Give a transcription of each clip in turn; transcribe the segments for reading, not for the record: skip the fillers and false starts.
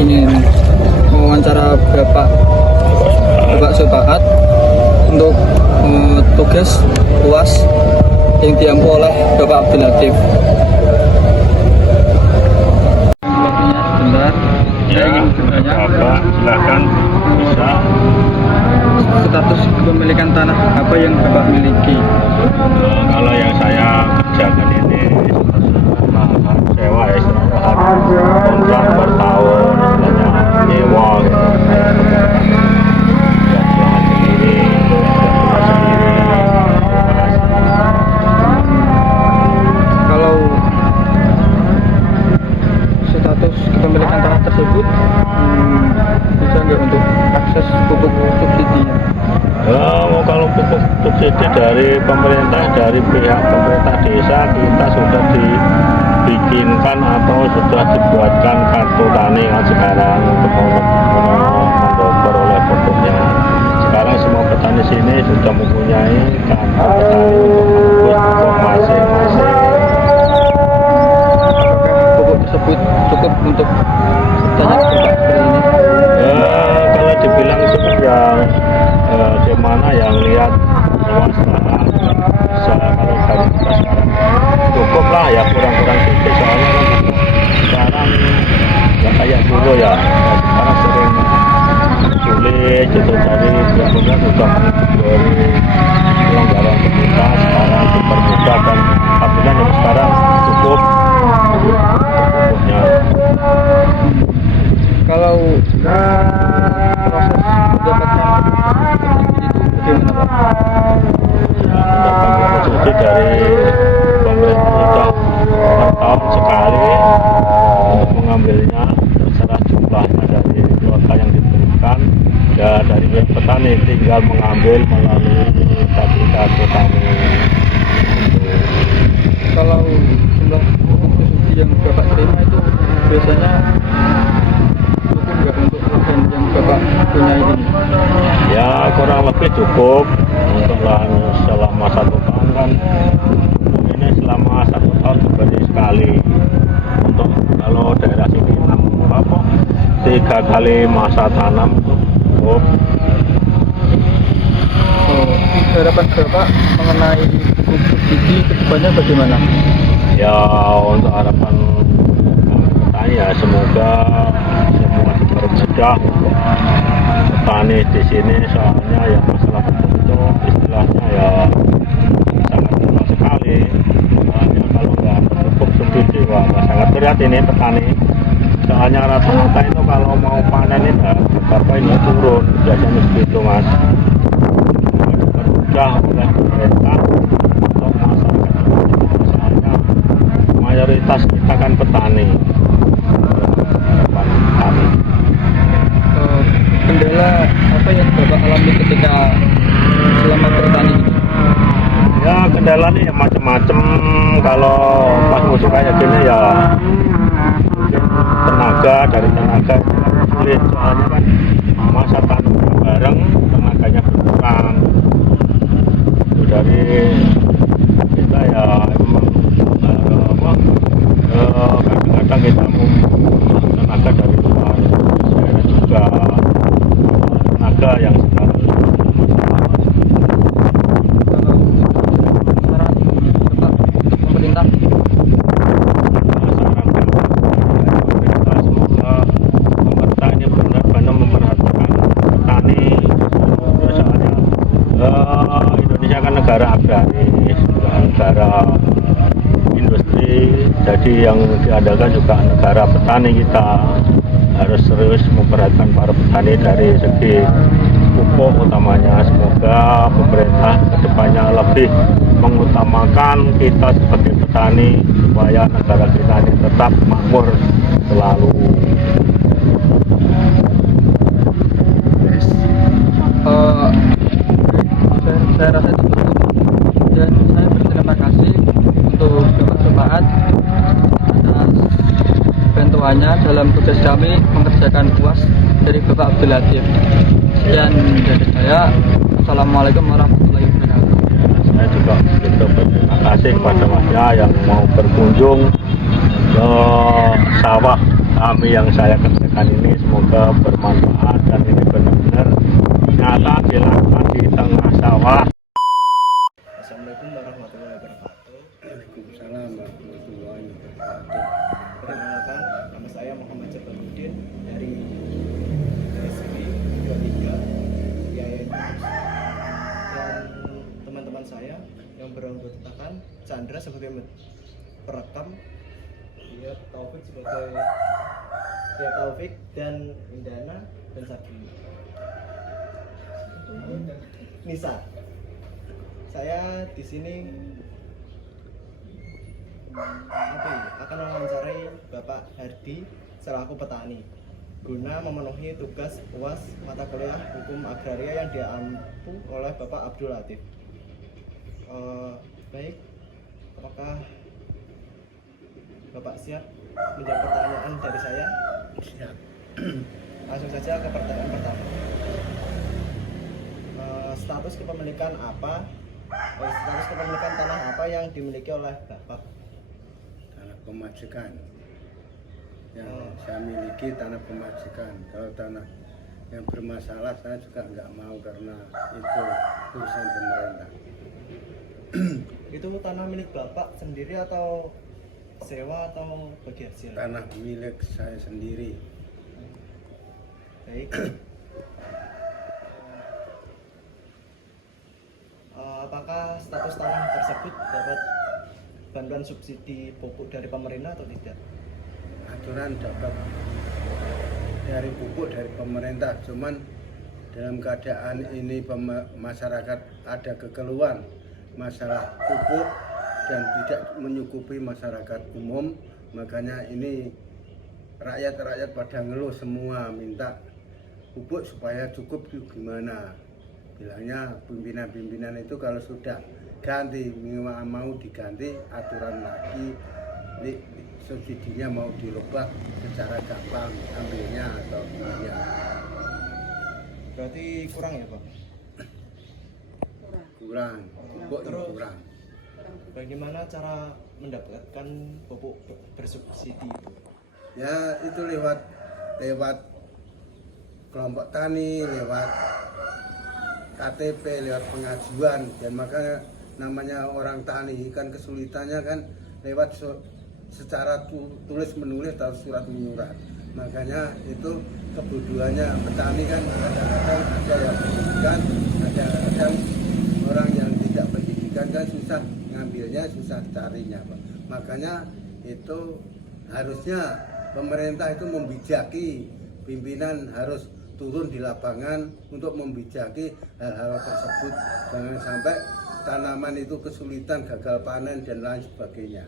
ingin mewawancara Bapak Supaat untuk tugas UAS yang diampu oleh Bapak Abdul Latif. Sebentar, saya ingin bertanya, Bapak silakan bisa. Status kepemilikan tanah apa yang Bapak miliki? Kalau yang saya kerjakan ini lahan sewa ya, istilahnya kontrak per tahun, istilahnya nyewa gitu. Lahan sendiri, rumah sendiri. Kalau status kepemilikan tanah tersebut bisa nggak untuk akses pupuk subsidi? Kalau pupuk subsidi dari pemerintah, dari pihak pemerintah desa, kita sudah dibikinkan atau sudah dibuatkan kartu tani kan sekarang untuk memperoleh pupuknya. Sekarang semua petani sini sudah mempunyai kartu petani untuk menebus pupuk masing-masing. Apakah pupuk tersebut cukup untuk banyak Bapak seperti ini? Kalau dibilang cukup ya, di mana yang lihat swasta bisa, kalau dari kita sekarang cukup lah ya, kurang-kurang sedikit soalnya kan sekarang ya kayak dulu ya, sekarang sering sulit gitu, dari biasanya sudah dari pelonggaran ke kita sekarang dipermudah dan alhamdulillah dari sekarang cukup pupuknya. Kalau proses mendapatkan subsidi itu bagaimana Pak? Mendapatkan subsidi dari pemerintah sudah per tahun sekali untuk mengambilnya, terserah jumlahnya dari kuota yang diberikan ya, dari pihak petani tinggal mengambil melalui kartu tani. Kalau jumlah pupuk subsidi yang Bapak terima itu biasanya cukup nggak untuk lahan yang Bapak punya ini? Ya kurang lebih cukup untuk lahan selama 1 tahun kan, ini selama 1 tahun diberi sekali. Untuk kalau daerah sini 3 kali masa tanam cukup. Harapan Bapak mengenai pupuk subsidi kedepannya bagaimana? Ya untuk harapan petani ya, semoga semua dipermudah untuk petani di sini, soalnya ya masalah pupuk itu istilahnya ya sangat murah sekali. Soalnya kalau nggak pupuk subsidi wah sangat berat ini petani. Soalnya rata-rata itu kalau mau panen itu berapa ini turun, biasanya segitu mas. Dipermudah oleh pemerintah untuk masyarakat, soalnya mayoritas kita kan petani. Kendala apa yang Bapak alami ketika selama bertani ini? Ya kendalanya ya macam-macam. Kalau pas musim kayak gini ya mungkin dari tenaga sulit, soalnya kan masa tanam bareng tenaganya berkurang. Itu dari kita ya emang kadang-kadang kita mau tenaga dari luar daerah juga, tenaga yang sekarang pemerintah semoga pemerintah ini benar-benar memperhatikan petani. Soalnya Indonesia kan negara agraris, negara industri, jadi yang diadakan juga negara petani. Kita harus serius memperhatikan para petani dari segi pupuk utamanya. Semoga pemerintah kedepannya lebih mengutamakan kita sebagai petani supaya negara kita ini tetap makmur selalu. Saya rasa cukup, dan saya berterima kasih untuk Bapak Supaat atas bantuannya dalam tugas kami mengerjakan UAS dari Bapak Abdul Latif. Sekian dari saya. Assalamualaikum warahmatullahi wabarakatuh. Saya juga berterima kasih kepada Mas Ya yang mau berkunjung ke sawah kami yang saya kerjakan ini semoga bermanfaat dan ini benar-benar nyata dilakukan di tengah sawah. Assalamualaikum warahmatullahi wabarakatuh. Waalaikumsalam warahmatullahi wabarakatuh. Perkenalkan, nama saya Muhammad Jabaluddin dari SB 23 IAIN. Dan teman-teman saya yang beranggotakan Chandra sebagai perekam, Taufik dan Indana dan Sakina. Nisa. Saya di sini akan mewawancarai Bapak Hardi selaku petani guna memenuhi tugas UAS mata kuliah hukum agraria yang diampu oleh Bapak Abdul Latif. Baik, apakah Bapak siap menjawab pertanyaan dari saya? Siap. Langsung saja ke pertanyaan pertama. Status kepemilikan tanah apa yang dimiliki oleh Bapak? Tanah pemajikan yang saya miliki, tanah pemajikan. Kalau tanah yang bermasalah saya juga nggak mau karena itu urusan pemerintah. Itu tanah milik Bapak sendiri atau sewa atau bagi hasil? Tanah milik saya sendiri. Baik. Apakah status tanah tersebut dapat bantuan subsidi pupuk dari pemerintah atau tidak? Aturan dapat dari pupuk dari pemerintah, cuman dalam keadaan ini masyarakat ada kekeluhan masalah pupuk dan tidak menyukupi masyarakat umum, makanya ini rakyat pada ngeluh semua minta pupuk supaya cukup. Gimana bilangnya pimpinan itu kalau sudah ganti mau diganti aturan lagi, subsidinya mau dirubah secara gampang ambilnya atau gimana. Berarti kurang ya Pak? Kurang, pupuk Terus? kurang. Bagaimana cara mendapatkan pupuk bersubsidi? Ya itu lewat kelompok tani, lewat KTP, lewat pengajuan, dan makanya namanya orang tani kan kesulitannya kan lewat secara tulis menulis atau surat menyurat. Makanya itu kebodohannya petani kan kadang-kadang ada yang pendidikan, ada orang yang tidak pendidikan kan susah ngambilnya, susah carinya Pak. Makanya itu harusnya pemerintah itu membijaki, pimpinan harus turun di lapangan untuk membijaki hal-hal tersebut. Jangan sampai tanaman itu kesulitan, gagal panen dan lain sebagainya.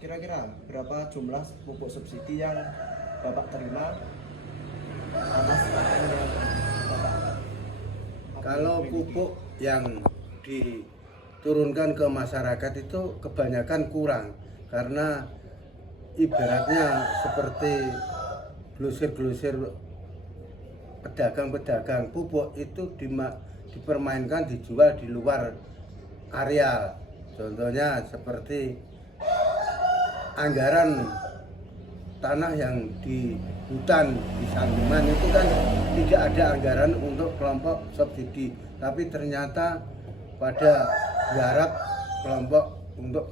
Kira-kira berapa jumlah pupuk subsidi yang Bapak terima atas lahan yang Bapak Kalau pupuk yang diturunkan ke masyarakat itu kebanyakan kurang, karena ibaratnya seperti glosir-glosir pedagang-pedagang pupuk itu dipermainkan, dijual di luar area. Contohnya seperti anggaran tanah yang di hutan di Sangiman itu kan tidak ada anggaran untuk kelompok subsidi, tapi ternyata pada garap kelompok untuk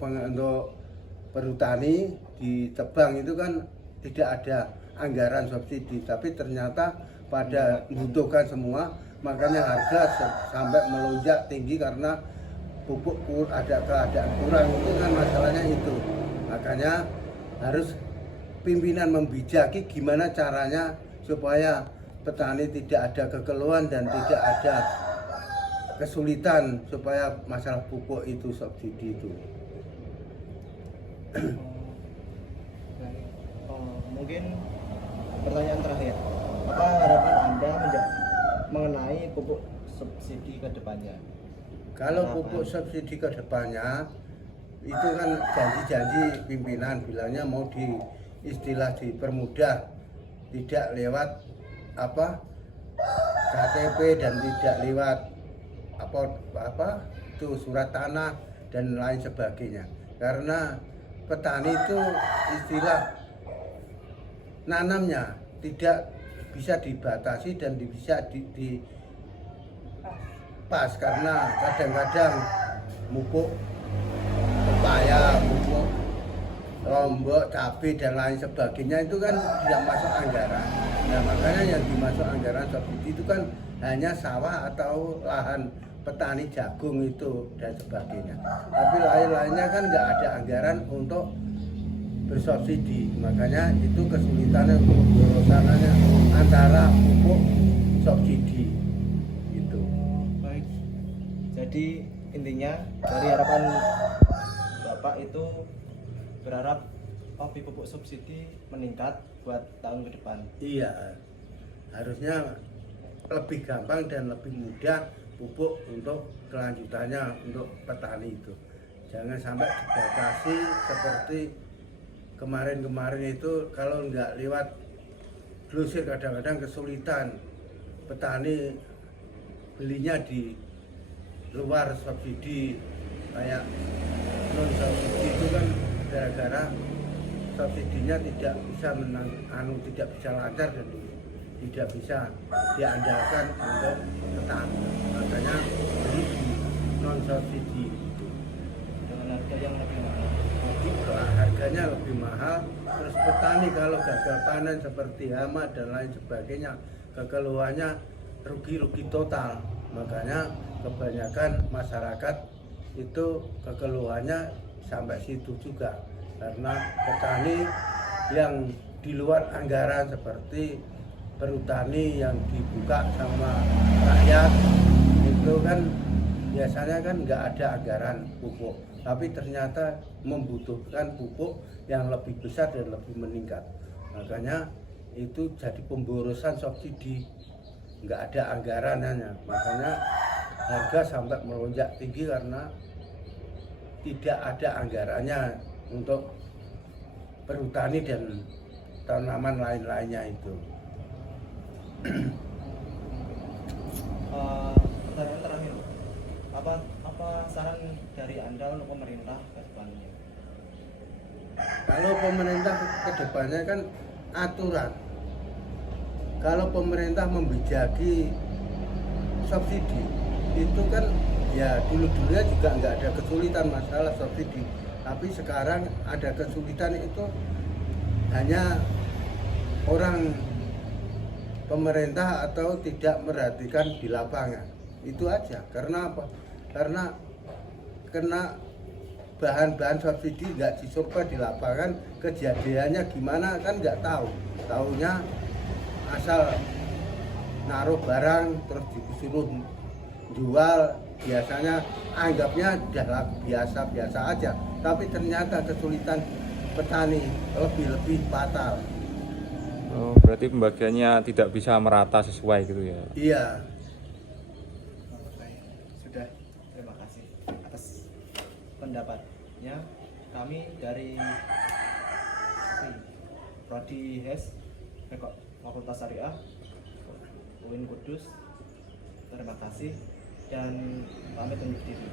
perhutani di Tebang itu kan tidak ada anggaran subsidi, tapi ternyata pada membutuhkan semua, makanya harga sampai melonjak tinggi karena pupuk ada keadaan kurang. Itu kan masalahnya itu. Makanya harus pimpinan membijaki gimana caranya supaya petani tidak ada kekeluhan dan tidak ada kesulitan supaya masalah pupuk itu subsidi itu. Mungkin pertanyaan terakhir, apa harapan Anda mengenai pupuk subsidi ke depannya? Kalau pupuk subsidi ke depannya itu kan janji-janji pimpinan bilangnya mau dipermudah, tidak lewat KTP dan tidak lewat apa itu surat tanah dan lain sebagainya. karena petani itu istilah nanamnya tidak bisa dibatasi dan bisa pas karena kadang-kadang pupuk pepaya, pupuk lombok, cabai dan lain sebagainya itu kan tidak masuk anggaran. Nah makanya yang dimasuk anggaran subsidi itu kan hanya sawah atau lahan petani jagung itu dan sebagainya. Tapi lain-lainnya kan nggak ada anggaran untuk bersubsidi. Makanya itu kesulitannya untuk berurusannya antara pupuk subsidi gitu. Baik. Jadi intinya dari harapan Bapak itu berharap hobi pupuk subsidi meningkat buat tahun ke depan. Iya, harusnya lebih gampang dan lebih mudah pupuk untuk kelanjutannya untuk petani itu. Jangan sampai dibatasi seperti kemarin-kemarin itu, kalau nggak lewat grosir kadang-kadang kesulitan petani belinya di luar subsidi, kayak non subsidi itu kan gara-gara subsidinya tidak bisa tidak bisa lancar dan tidak bisa diandalkan untuk petani, makanya beli di non subsidi itu Dengan harga yang lebih mahal. jadi harganya lebih mahal. Terus petani kalau gagal panen seperti hama dan lain sebagainya, kekeluhannya rugi total. Makanya kebanyakan masyarakat itu kekeluhannya sampai situ juga, karena petani yang di luar anggaran seperti perhutani yang dibuka sama rakyat itu kan biasanya kan nggak ada anggaran pupuk, tapi ternyata membutuhkan pupuk yang lebih besar dan lebih meningkat. Makanya itu jadi pemborosan subsidi, nggak ada anggarannya. Makanya harga sampai melonjak tinggi karena tidak ada anggarannya untuk perhutani dan tanaman lain-lainnya itu. Pertanyaan terakhir, apa saran dari Anda untuk pemerintah ke depannya? Kalau pemerintah ke depannya kan aturan. Kalau pemerintah membijaki subsidi itu kan ya dulu-dulunya juga nggak ada kesulitan masalah subsidi, tapi sekarang ada kesulitan itu hanya orang pemerintah atau tidak merhatikan di lapangan, itu aja. Karena apa? Karena bahan-bahan subsidi nggak disurvei di lapangan, kejadiannya gimana kan nggak tahu. Taunya asal naruh barang terus disuruh jual, biasanya anggapnya udah biasa-biasa aja, tapi ternyata kesulitan petani lebih fatal. Oh, berarti pembagiannya tidak bisa merata sesuai gitu ya? Iya. Baik, sudah. Terima kasih atas pendapatnya. Kami dari Prodi HES Fakultas Syariah UIN Kudus, terima kasih dan pamit undur diri.